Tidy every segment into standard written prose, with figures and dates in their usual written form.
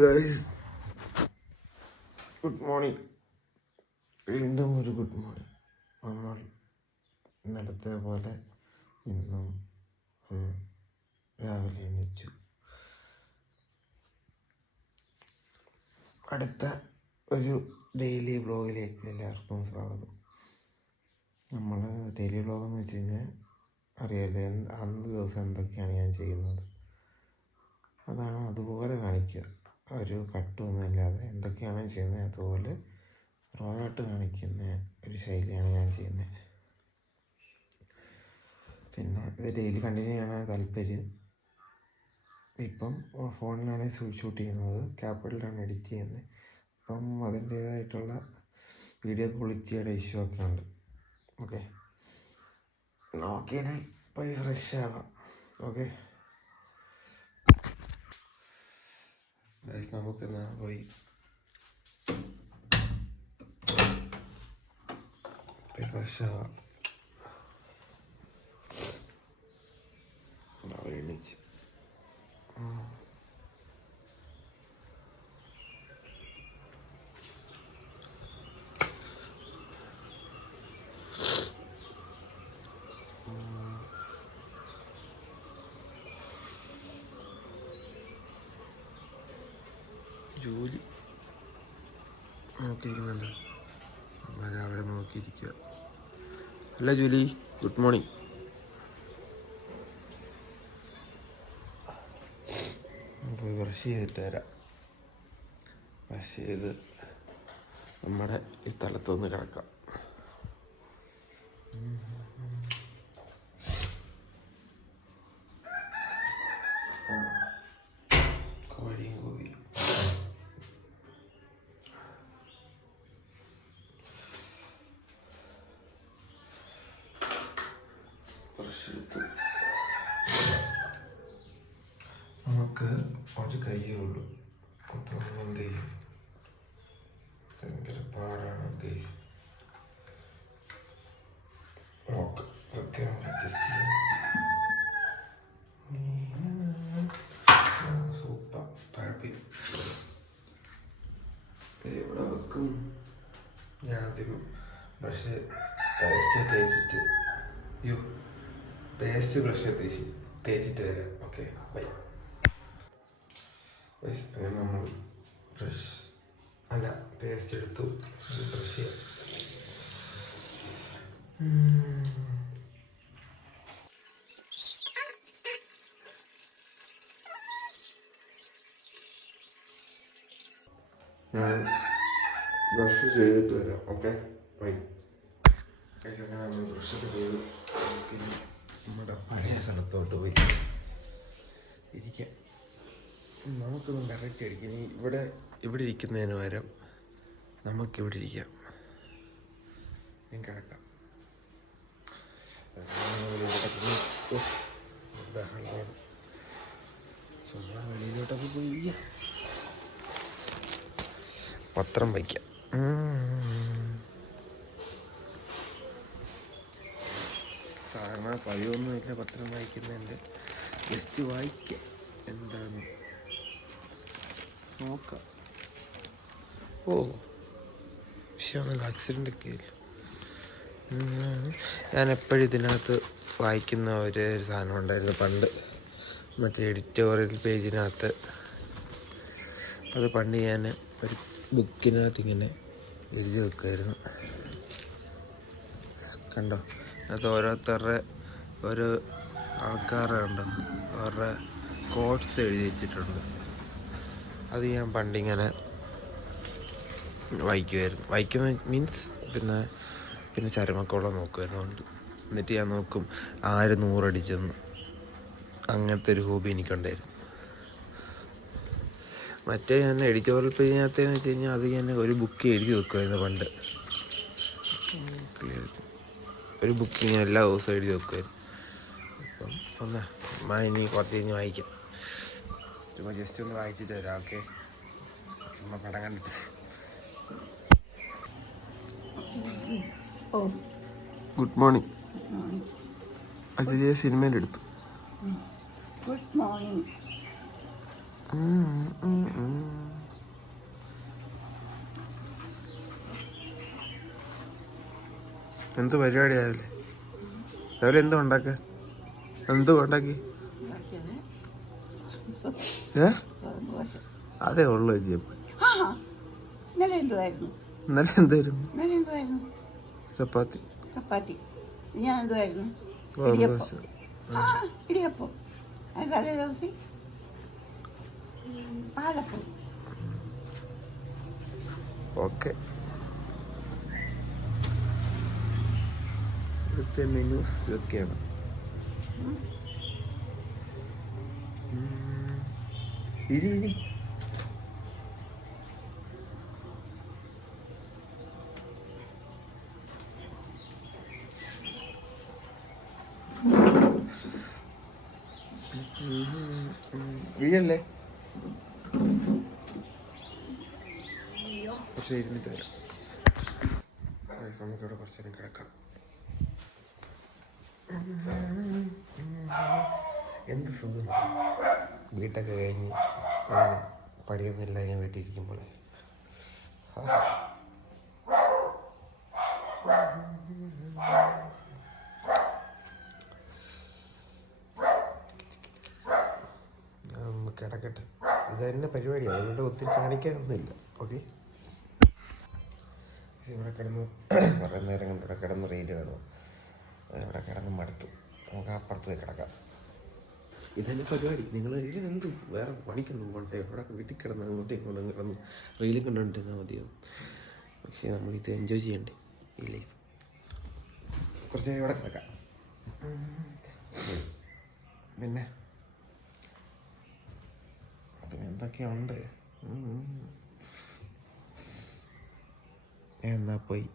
Guys, good morning. വീണ്ടും ഒരു good morning. നമ്മൾ ഇന്നലത്തെ പോലെ ഇന്നും രാവിലെ എണീച്ചു. അടുത്ത ഒരു ഡെയിലി വ്ളോഗിലേക്ക് എല്ലാവർക്കും സ്വാഗതം. നമ്മൾ ഡെയിലി വ്ളോഗെന്ന് വെച്ച് കഴിഞ്ഞാൽ അറിയാലോ, അന്നത്തെ ദിവസം എന്തൊക്കെയാണ് ഞാൻ ചെയ്യുന്നത് അതാണ് അതുപോലെ കാണിക്കുക. ഒരു കട്ടൊന്നുമില്ലാതെ എന്തൊക്കെയാണ് ചെയ്യുന്നത് അതുപോലെ റോയായിട്ട് കാണിക്കുന്ന ഒരു ശൈലിയാണ് ഞാൻ ചെയ്യുന്നത്. പിന്നെ ഇത് ഡെയിലി കണ്ടിന്യൂ ചെയ്യാനാണ് താല്പര്യം. ഇപ്പം ഫോണിലാണ് ഷൂട്ട് ചെയ്യുന്നത്, ക്യാപിറ്റലിലാണ് എഡിറ്റ് ചെയ്യുന്നത്. അപ്പം അതിൻ്റേതായിട്ടുള്ള വീഡിയോ ക്വാളിറ്റിയുടെ ഇഷ്യൂ ഒക്കെ ഉണ്ട്. ഓക്കെ, നോക്കിയാൽ പോയി ഫ്രഷ് ആവാം. ഓക്കെ, നമുക്കെന്നാ പോയി ഫ്രഷ് ആവാം. എണീച്ച് ജോലി നോക്കിയിരിക്കുന്നുണ്ട്. അവിടെ നോക്കിയിരിക്കുക. അല്ല ജൂലി, ഗുഡ് മോർണിംഗ്. പോയി ബ്രഷ് ചെയ്തിട്ട് തരാം. ബ്രഷ് ചെയ്ത് നമ്മുടെ ഈ സ്ഥലത്തൊന്ന് കിടക്കാം. കോഴിയും കോഴി ബ്രഷ് എടുത്ത് നമുക്ക് ഒരു കയ്യേ ഉള്ളൂ. അപ്പം എന്ത് ചെയ്യും? ഭയങ്കര പാടാണ് ഗൈസ്. നോക്കാം, ഇതൊക്കെ നമുക്ക് അഡ്ജസ്റ്റ് ചെയ്യാം. സൂപ്പർ താഴ്പ്പി എവിടെ വെക്കും? ഞാൻ ആദ്യം ബ്രഷ് തേച്ചിട്ട് പേസ്റ്റ് ബ്രഷ് തേച്ചിട്ട് വരാം. Okay, bye. അങ്ങനെ നമ്മൾ ബ്രഷ് അല്ല പേസ്റ്റ് എടുത്തു. ബ്രഷ് ചെയ്യാം. ഞാൻ ബ്രഷ് ചെയ്തിട്ട് വരാം. Okay, bye. അങ്ങനെ നമ്മൾ ബ്രഷൊക്കെ ചെയ്തു നമ്മുടെ പഴയ സ്ഥലത്തോട്ട് പോയി ഇരിക്കാം. നമുക്കൊന്നും കറക്റ്റ് അടിക്കും. ഇവിടെ ഇരിക്കുന്നതിന് പകരം നമുക്കിവിടെ ഇരിക്കാം. ഞാൻ കിടക്കാം. വെളിയിലോട്ടൊക്കെ പോയി പത്രം വയ്ക്കാം. സാധാരണ പതിവൊന്നുമില്ല പത്രം വായിക്കുന്നതിൻ്റെ, ജസ്റ്റ് വായിക്കാം. എന്താണ് നോക്കാം. ഓ പക്ഷേ ഒന്നല്ല, ആക്സിഡൻ്റ് ഒക്കെ ഇല്ല. ഞാൻ എപ്പോഴും ഇതിനകത്ത് വായിക്കുന്ന ഒരു സാധനം ഉണ്ടായിരുന്നു പണ്ട്, മറ്റേ എഡിറ്റോറിയൽ പേജിനകത്ത്. അത് പണ്ട് ഞാൻ ഒരു ബുക്കിനകത്ത് ഇങ്ങനെ എഴുതി വെക്കുമായിരുന്നു. കണ്ടോ, അത് ഓരോരുത്തരുടെ ഓരോ ആൾക്കാരെ കണ്ടോ, അവരുടെ കോട്ട്സ് എഴുതി വെച്ചിട്ടുണ്ട്. അത് ഞാൻ പണ്ടിങ്ങനെ വായിക്കുന്ന മീൻസ് പിന്നെ ചരമക്കോളം നോക്കുമായിരുന്നു. എന്നിട്ട് ഞാൻ നോക്കും 100 അടിച്ചെന്ന്. അങ്ങനത്തെ ഒരു ഹോബി എനിക്കുണ്ടായിരുന്നു. മറ്റേ ഞാൻ എഡിറ്റോറിയൽ പേജിനകത്തെന്ന് വെച്ച് കഴിഞ്ഞാൽ അത് ഞാൻ ഒരു ബുക്ക് എഴുതി വെക്കുമായിരുന്നു പണ്ട്. ഒരു ബുക്ക് ഇങ്ങനെ എല്ലാ ദിവസവും എഴുതി വെക്കുമായിരുന്നു. അപ്പം ഇനി കുറച്ച് കഴിഞ്ഞ് വായിക്കാം. ചുമ്മാ ജസ്റ്റ് ഒന്ന് വായിച്ചിട്ട് വരാം. ഓക്കെ, ചുമ്മാ പടം കണ്ടിട്ട്. Good morning. അജയ സിനിമയിലെടുത്തു. Good morning. എന്ത് പരിപാടിയാവില്ലേ? രാവിലെ എന്തോ ഉണ്ടാക്ക? എന്തോ ഉണ്ടാക്കി? അതേ ഉള്ളു ചേച്ചി. ഇന്നലെ എന്തുവായിരുന്നു? ഇന്നലെ എന്തായിരുന്നു? ചപ്പാത്തി. ഞാൻ എന്തുവായിരുന്നു? ഇടിയപ്പം. തലേ ദിവസം പാലപ്പം. ഓക്കെ. ഇവിടുത്തെ മെനൂസ് ഇതൊക്കെയാണ്. ഇരി വീഴല്ലേ? പക്ഷേ ഇരുന്നിട്ട് വരാം. നമുക്കിവിടെ കുറച്ച് നേരം കിടക്കാം. എന്ത് സുഖം. വീട്ടൊക്കെ കഴിഞ്ഞ് അങ്ങനെ പഠിക്കുന്നില്ല ഞാൻ വീട്ടിൽ ഇരിക്കുമ്പോൾ. കിടക്കട്ടെ. ഇത് തന്നെ പരിപാടിയാണ്, അതുകൊണ്ട് ഒത്തിരി കാണിക്കാനൊന്നുമില്ല. ഓക്കെ, ഇവിടെ കിടന്ന് കുറേ നേരം കൊണ്ട് ഇവിടെ കിടന്ന് റീല് കാണും. ഇവിടെ കിടന്ന് മടുത്തു. നമുക്ക് അപ്പുറത്ത് പോയി കിടക്കാം. ഇതന്നെ പരിപാടി. നിങ്ങൾ ഇതിനെന്ത് വേറെ പണിക്കൊന്നും പോകണ്ടേ? ഇവിടെ വീട്ടിൽ കിടന്ന് അങ്ങോട്ടേക്ക് കൊണ്ട് കിടന്ന് റീലും കണ്ടുകൊണ്ടിരുന്നാൽ മതിയോ? പക്ഷേ നമ്മളിത് എൻജോയ് ചെയ്യണ്ടേ ഈ ലൈഫ്. കുറച്ച് നേരം ഇവിടെ കിടക്കാം. പിന്നെ എന്തൊക്കെയുണ്ട്? എന്നാ പോയി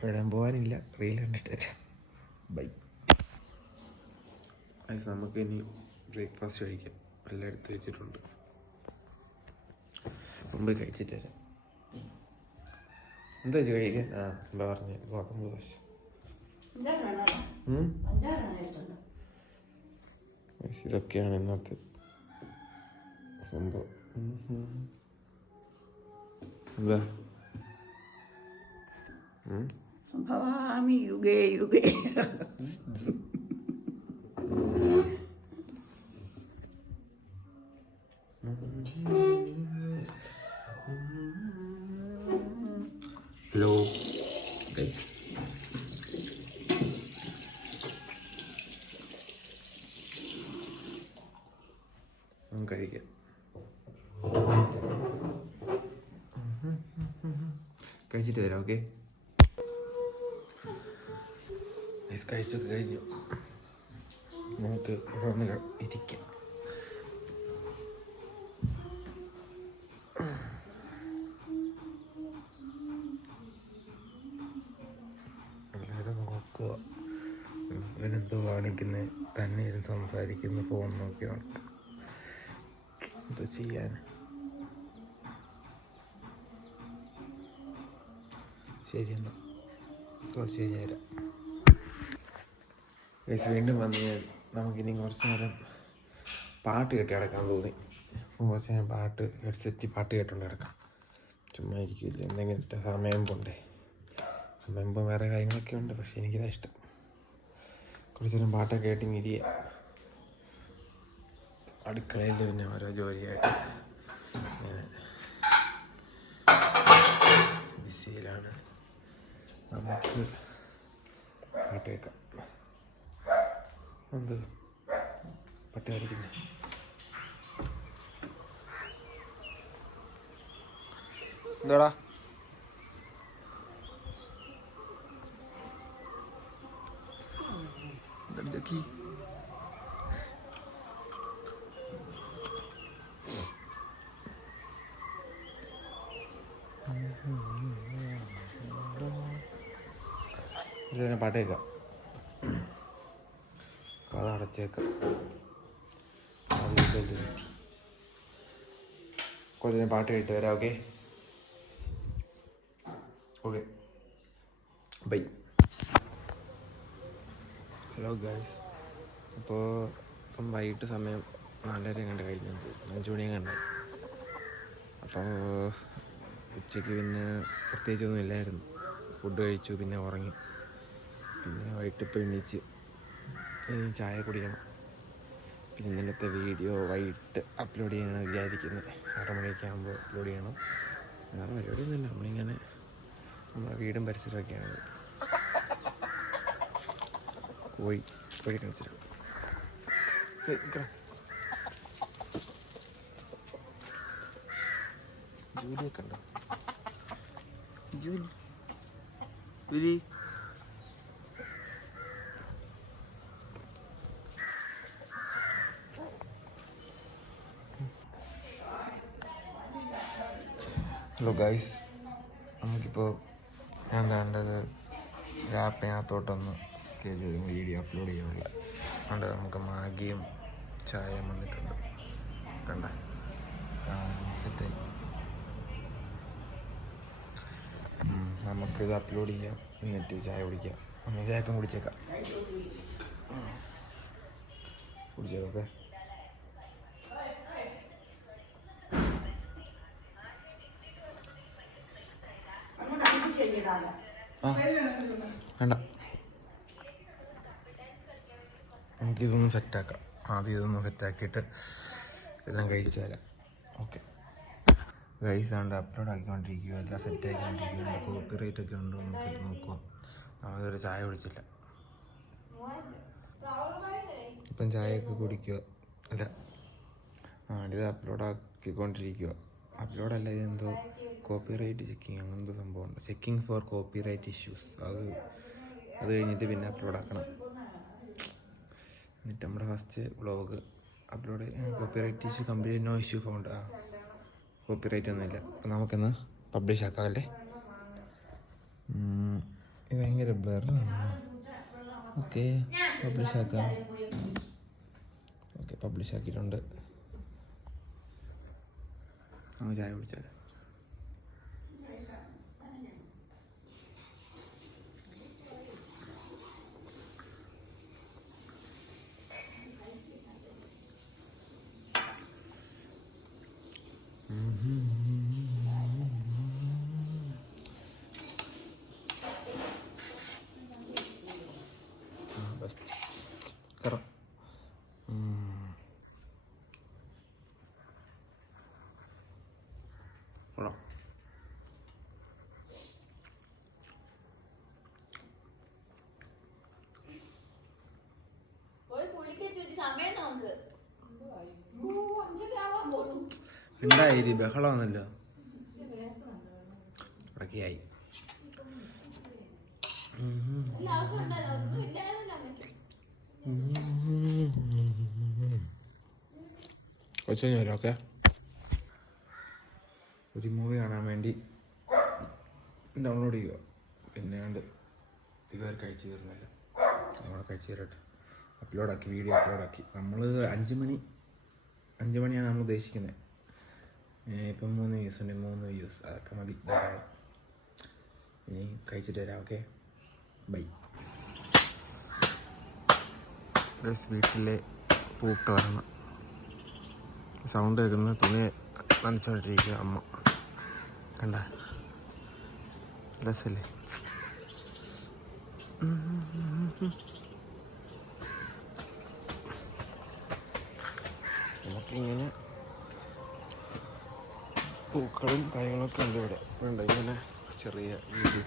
എവിടെയും പോകാനില്ല. റീൽ കണ്ടിട്ട് വരാം. ബൈ. നമുക്ക് ഇനി ബ്രേക്ക്ഫാസ്റ്റ് കഴിക്കാം. എല്ലാം എടുത്ത് വെച്ചിട്ടുണ്ട്. മുമ്പ് കഴിച്ചിട്ട് വരാം. എന്താ വെച്ച് കഴിക്കാൻ? എന്താ പറഞ്ഞ ഗോതമ്പ് ദോശ. ഇതൊക്കെയാണ് ഇന്നത്തെ സംഭവം. എന്താ സംഭവാമി യുഗേ യുഗേ. ഹലോ കഴിക്കാം. കഴിച്ചിട്ട് വരാം. ഓക്കെ, കഴിച്ചൊക്കെ കഴിഞ്ഞു. നമുക്ക് ഇവിടെ വന്ന് ഇരിക്കാം. എല്ലാവരും നോക്കുക. ഇവനെന്തോ കാണിക്കുന്നത്, തന്നെ ഇരുന്ന് സംസാരിക്കുന്ന, ഫോൺ നോക്കി നടക്കും. എന്തോ ചെയ്യാൻ. ശരി, എന്നാൽ കുറച്ച് കഴിഞ്ഞ് തരാം. വീണ്ടും വന്ന് നമുക്കിനി കുറച്ച് നേരം പാട്ട് കേട്ട് കിടക്കാൻ തോന്നി. അപ്പം കുറച്ച് നേരം ഹെഡ്സെറ്റ് പാട്ട് കേട്ടുകൊണ്ട് കിടക്കാം. ചുമ്മാ ഇരിക്കില്ല, എന്തെങ്കിലും സമയം പോണ്ടേ. സമയം പോകാൻ വേറെ കാര്യങ്ങളൊക്കെ ഉണ്ട്, പക്ഷേ എനിക്കിതാ ഇഷ്ടം. കുറച്ച് നേരം പാട്ടൊക്കെ കേട്ടിങ്ങനെ ഇരിക്കുക. അടുക്കളയിൽ പിന്നെ ഓരോ ജോലിയായിട്ട് അങ്ങനെ ബിസിയിലാണ്. നമുക്ക് പാട്ട് കേൾക്കാം. എന്ത് പട്ടി വരയ്ക്കുന്നേ? എന്താടാ? എന്തൊക്കെ ഇതിനെ പാട്ട് കേൾക്കാം. കഥ അടച്ചേക്കാം. കുറച്ച് പാട്ട് കേട്ട് വരാം. Okay okay, bye. Hello guys. ഇപ്പം വൈകിട്ട് സമയം 4:30 കണ്ട് കഴിഞ്ഞു. 5 മണി കണ്ടായി. അപ്പോൾ ഉച്ചയ്ക്ക് പിന്നെ പ്രത്യേകിച്ചൊന്നും ഇല്ലായിരുന്നു. ഫുഡ് കഴിച്ചു, പിന്നെ ഉറങ്ങി. പിന്നെ വൈകിട്ട് ഇപ്പോൾ എണീച്ച് ഇനി ചായ കുടിക്കണം. പിന്നെ ഇന്നലത്തെ വീഡിയോ വൈകിട്ട് അപ്ലോഡ് ചെയ്യാനാണ് വിചാരിക്കുന്നത്. 6 മണിയൊക്കെ ആകുമ്പോൾ അപ്ലോഡ് ചെയ്യണം. വേറെ പരിപാടിയൊന്നുമില്ല, നമ്മളിങ്ങനെ നമ്മളെ വീടും പരിസരമൊക്കെയാണ്. കോഴി കാണിച്ചിട്ട് ജൂലിയൊക്കെ ഉണ്ടോ? ജൂലി ഹലോ ഗൈസ്, നമുക്കിപ്പോൾ ഞാൻ വേണ്ടത് ലാപ്പിനകത്തോട്ടൊന്ന് കയറി വീഡിയോ അപ്ലോഡ് ചെയ്യാനുള്ള ഉണ്ട്. നമുക്ക് മാഗിയും ചായയും വന്നിട്ടുണ്ട്. കണ്ട സെറ്റായി. നമുക്കിത് അപ്ലോഡ് ചെയ്യാം, എന്നിട്ട് ചായ കുടിക്കാം. ഒന്ന് ചായപ്പം കുടിച്ചേക്കാം. ഓക്കെ. വേണ്ട, നമുക്കിതൊന്ന് സെറ്റാക്കാം. ആദ്യം ഇതൊന്ന് സെറ്റാക്കിയിട്ട് എല്ലാം കഴിച്ചിട്ട് വരാം. ഓക്കെ ഗൈസ്, ആണ്ട് അപ്ലോഡ് ആക്കിക്കൊണ്ടിരിക്കുക, എല്ലാം സെറ്റാക്കിക്കൊണ്ടിരിക്കുക. കോപ്പി റൈറ്റ് ഒക്കെ ഉണ്ടോ നമുക്ക് നോക്കുക. അതൊരു ചായ കുടിച്ചില്ല. ഇപ്പം ചായയൊക്കെ കുടിക്കുക. അല്ല, ഇത് അപ്ലോഡ് ആക്കിക്കൊണ്ടിരിക്കുക. അപ്ലോഡല്ല, ഇതെന്തോ കോപ്പി റൈറ്റ് ചെക്കിങ്, അങ്ങനത്തെ സംഭവമുണ്ട്. Checking for copyright issues. അത് കഴിഞ്ഞിട്ട് പിന്നെ അപ്ലോഡ് ആക്കണം. എന്നിട്ട് നമ്മുടെ first vlog upload. Copyright issue complete, no issue found. Copyright ഒന്നുമില്ല. അപ്പം നമുക്കൊന്ന് പബ്ലിഷ് ആക്കാം അല്ലേ? ഇത് ഭയങ്കര ബ്ലറാണ്. ഓക്കെ, പബ്ലിഷ് ആക്കാം. ഓക്കെ, പബ്ലിഷ് ആക്കിയിട്ടുണ്ട്. നമുക്ക് ചായ കുടിച്ചാൽ ബെസ്റ്റ് കറ. കൊള്ളാം. എന്തായി ബഹളമാണല്ലോ. ഇടയ്ക്കായി. ഓക്കെ, ഒരു മൂവി കാണാൻ വേണ്ടി ഡൗൺലോഡ് ചെയ്യുക. പിന്നെ ഇതുവരെ കഴിച്ചു തീർന്നല്ലോ, നമ്മളെ കഴിച്ചു തീരട്ടെ. അപ്ലോഡാക്കി, വീഡിയോ അപ്ലോഡാക്കി. നമ്മൾ 5 മണിയാണ് നമ്മൾ ഉദ്ദേശിക്കുന്നത്. ഇപ്പം 3 വ്യൂസ് ഉണ്ട്. 3 വ്യൂസ് അതൊക്കെ മതി, ധാരാളം. ഇനി കഴിച്ചിട്ട് തരാം. Okay, bye. വീട്ടിലെ പൂക്കളാണ് സൗണ്ട് കേൾക്കുന്നത്. തുണി നനച്ചുകൊണ്ടിരിക്കുക അമ്മ. കണ്ട രസല്ലേ? നമുക്കിങ്ങനെ പൂക്കളും കാര്യങ്ങളൊക്കെ ഉണ്ട് ഇവിടെ. ഉണ്ട് ഇങ്ങനെ ചെറിയ രീതി.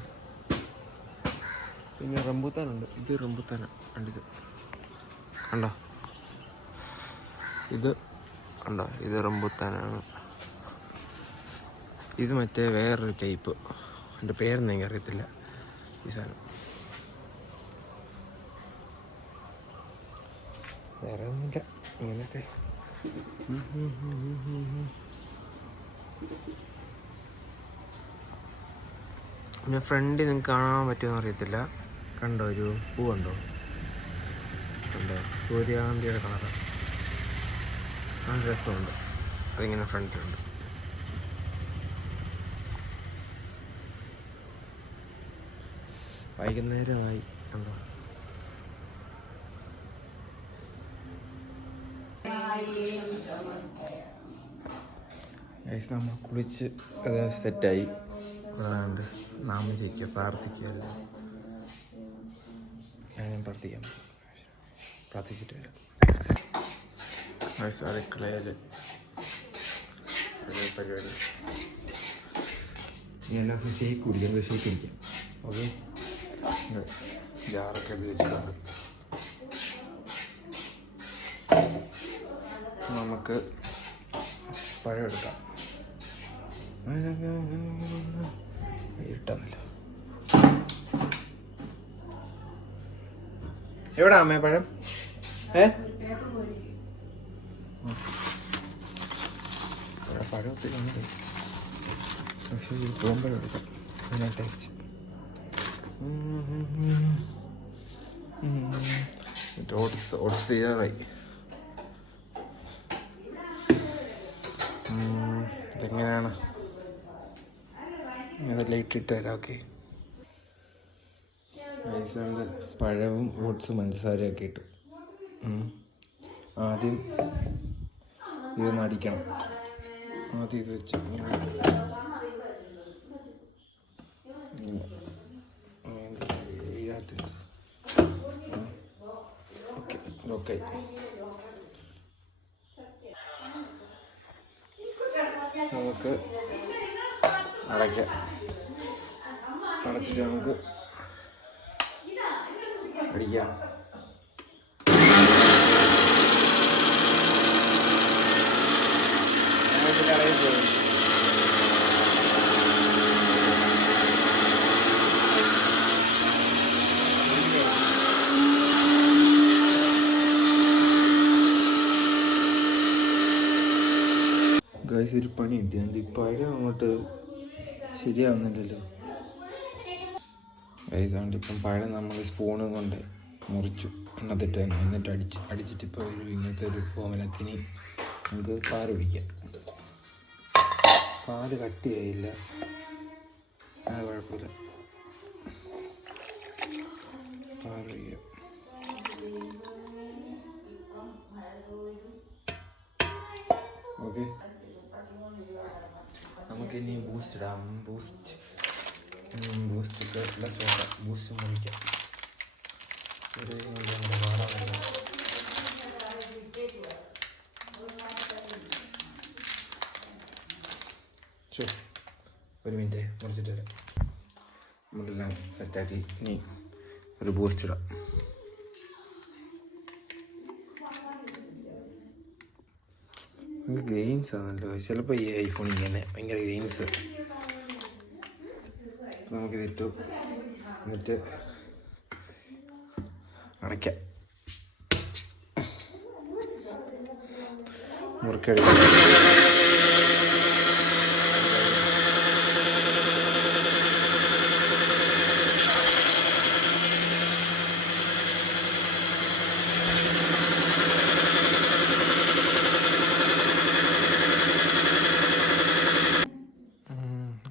പിന്നെ റംബൂത്താനുണ്ട്. ഇത് റംബൂത്താനാണ്. കണ്ടിത് കണ്ടോ? ഇത് കണ്ടോ? ഇത് റംബൂത്താനാണ്. ഇത് മറ്റേ വേറൊരു ടൈപ്പ്, എൻ്റെ പേരൊന്നും എനിക്ക് അറിയത്തില്ല. ഈ സാധനം വേറെ ഒന്നുമില്ല. ഇങ്ങനെയൊക്കെ ഞാൻ ഫ്രണ്ടിൽ നിങ്ങൾക്ക് കാണാൻ പറ്റുമെന്ന് അറിയത്തില്ല. കണ്ടോ? ഒരു പൂ കണ്ടോ? സൂര്യകാന്തിയുടെ കളറാണ്. നല്ല രസമുണ്ട്. അതിങ്ങനെ ഫ്രണ്ടിലുണ്ട്. വൈകുന്നേരമായി. കണ്ടോ? നമ്മൾ കുളിച്ച് അത് സെറ്റായി. നാമം ജയിക്കുക, പ്രാർത്ഥിക്കുകയല്ലേ. ഞാൻ പ്രാർത്ഥിക്കാം, പ്രാർത്ഥിച്ചിട്ട് വരാം. അടുക്കളയിൽ പരിപാടി ഞാൻ എല്ലാ ദിവസവും ഷേക്ക് കുടിക്കാം, ഷേക്ക് കുടിക്കാം. ഓക്കെ, ജാറൊക്കെ ഉപയോഗിച്ചിട്ടുണ്ട്. നമുക്ക് പഴം എടുക്കാം. ഇട്ടാന്നില്ല. എവിടാ അമ്മേ പഴം? പഴം ഒത്തിരി ഉണ്ട്, പക്ഷേ ഈ പൂമ്പഴം എടുക്കാം. അതിനാ ടേസ്റ്റ്. ഓട്സ് ചെയ്യാറായി. ഇതെങ്ങനെയാണ്? അതെല്ലാം ഇട്ടിട്ട് തരാം. ഓക്കെ, ഐസുകൊണ്ട് പഴവും ഓട്സും പഞ്ചസാരയൊക്കെ ഇട്ടു. ആദ്യം ഇതൊന്ന് അടിക്കണം. ആദ്യം ഇത് വെച്ച് ഓക്കെ ഓക്കെ. നമുക്ക് അടയ്ക്കാം. അടച്ചിട്ട് നമുക്ക് അടിക്കാം. ഗൈസ്, ഒരു പണി കിട്ടി. പഴം അങ്ങോട്ട് ശരിയാവുന്നില്ലല്ലോ ഗൈസ്. അതുകൊണ്ട് ഇപ്പം പഴം നമ്മൾ സ്പൂണും കൊണ്ട് മുറിച്ചു എന്നിട്ട് അടിച്ചിട്ട് ഇപ്പോൾ ഇങ്ങനത്തെ ഒരു ഫോമിലൊക്കെ ഇനി നമുക്ക് പാല് ഒഴിക്കാം. പാല് കട്ടിയായില്ല, അത് കുഴപ്പമില്ല. പാല് ഒഴിക്കാം. ഓക്കെ, നമുക്കിനി ബൂസ്റ്റ് ഇടാം. ബൂസ്റ്റ് പ്ലസ് വേണ്ട, ബൂസ്റ്റ് മുറിക്കാം. ഒരു മിനിറ്റ് മുറിച്ചിട്ട് വരാം. നമ്മളെല്ലാം സെറ്റാക്കി ഇനി ഒരു ബൂസ്റ്റ് ഇടാം. ഗെയിംസ് ആണല്ലോ ചിലപ്പോൾ ഈ ഐഫോൺ ഇങ്ങനെ ഭയങ്കര ഗെയിംസ്. നമുക്കിതിട്ടു, എന്നിട്ട് അടയ്ക്കാം. മുറുക്കടിക്കാം.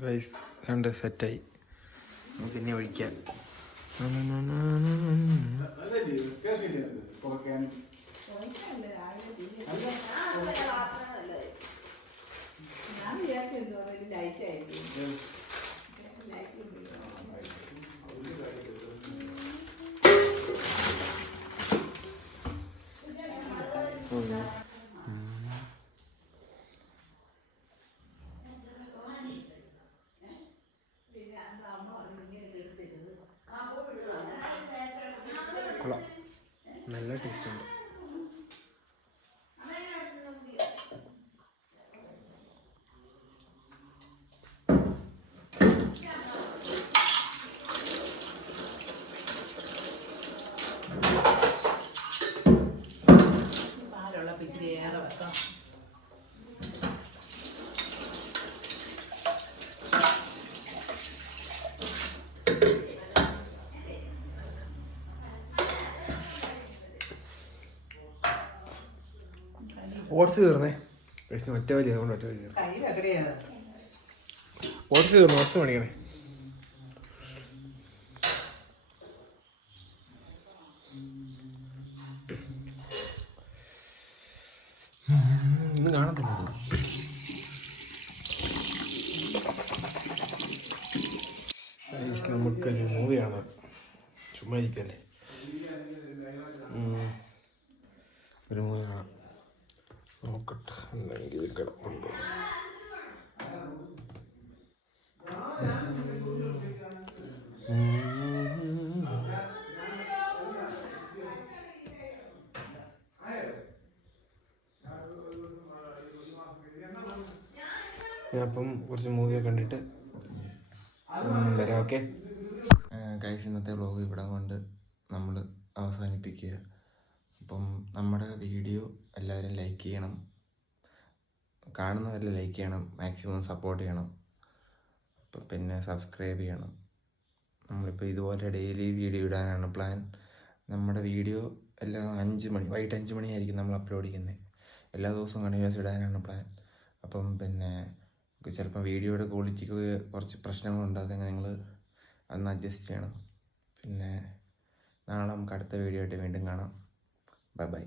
ഗൈസ് കണ്ട് സെറ്റായി. നമുക്ക് ഇനി ഒഴിക്കാം. നല്ല ടേസ്റ്റ് ഉണ്ട്. ഓട്സ് കയറണേ ഒറ്റ വലിയ അതുകൊണ്ട് ഒറ്റ വലിയ ഓട്സ് കയറണം. ഓട്സ് മേടിക്കണേ. ഇന്ന് കാണത്തില്ല. നമുക്കൊരു മൂവി കാണാം. ചുമ്മാ ഇരിക്കല്ലേ. ഒരു മൂവി കാണാം. നോക്കട്ടെ എന്തെങ്കിലും ഇത് കിടപ്പുണ്ടോ. ഞാൻ അപ്പം കുറച്ച് മൂവിയൊക്കെ കണ്ടിട്ട് വരാം. ഓക്കെ ഗൈസ്, ഇന്നത്തെ വ്ളോഗ് ഇവിടെ കൊണ്ട് നമ്മൾ അവസാനിപ്പിക്കുക. അപ്പം നമ്മുടെ വീഡിയോ എല്ലാവരും ലൈക്ക് ചെയ്യണം, കാണുന്നവരെല്ലാം ലൈക്ക് ചെയ്യണം, മാക്സിമം സപ്പോർട്ട് ചെയ്യണം. അപ്പം പിന്നെ സബ്സ്ക്രൈബ് ചെയ്യണം. നമ്മളിപ്പോൾ ഇതുപോലെ ഡെയിലി വീഡിയോ ഇടാനാണ് പ്ലാൻ. നമ്മുടെ വീഡിയോ എല്ലാം 5 മണി, വൈകിട്ട് 5 മണിയായിരിക്കും നമ്മൾ അപ്ലോഡ് ചെയ്യുന്നത്. എല്ലാ ദിവസവും കണ്ടിന്യൂസ് ഇടാനാണ് പ്ലാൻ. അപ്പം പിന്നെ ചിലപ്പം വീഡിയോയുടെ ക്വാളിറ്റിക്ക് കുറച്ച് പ്രശ്നങ്ങളുണ്ടാകുമെങ്കിൽ നിങ്ങൾ അതൊന്ന് അഡ്ജസ്റ്റ് ചെയ്യണം. പിന്നെ നാളെ നമുക്ക് അടുത്ത വീഡിയോ ആയിട്ട് വീണ്ടും കാണാം. Bye bye.